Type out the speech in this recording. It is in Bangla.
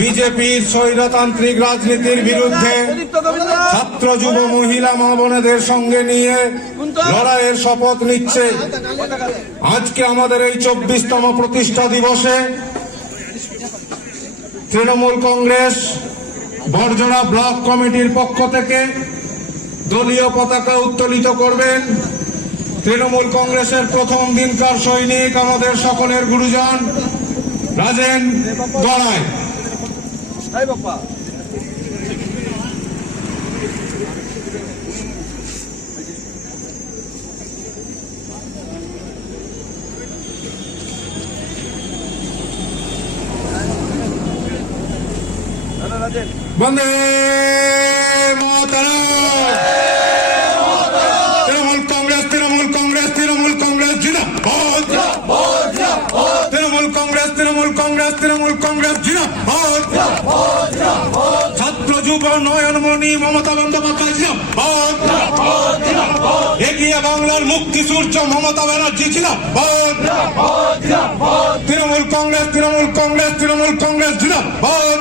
বিজেপির স্বৈরতান্ত্রিক রাজনীতির বিরুদ্ধে ছাত্র যুব মহিলা মা সঙ্গে নিয়ে লড়াইয়ের শপথ নিচ্ছে। আজকে আমাদের এই চব্বিশতম প্রতিষ্ঠা দিবসে তৃণমূল কংগ্রেস বরজড়া ব্লক কমিটির পক্ষ থেকে দলীয় পতাকা উত্তোলিত করবেন। তৃণমূল কংগ্রেসের প্রথম দিনকার সৈনিক আমাদের সকলের গুরুজন, রাজেন গড়াই। এই বাপ্পা রাজেন কংগ্রেস তৃণমূল কংগ্রেস ছাত্র যুব নয়নমণি মমতা বন্দ্যোপাধ্যায় এগিয়ে বাংলার মুক্তি সূর্য মমতা ব্যানার্জি ছিল তৃণমূল কংগ্রেস তৃণমূল কংগ্রেস তৃণমূল কংগ্রেস জিন্দাবাদ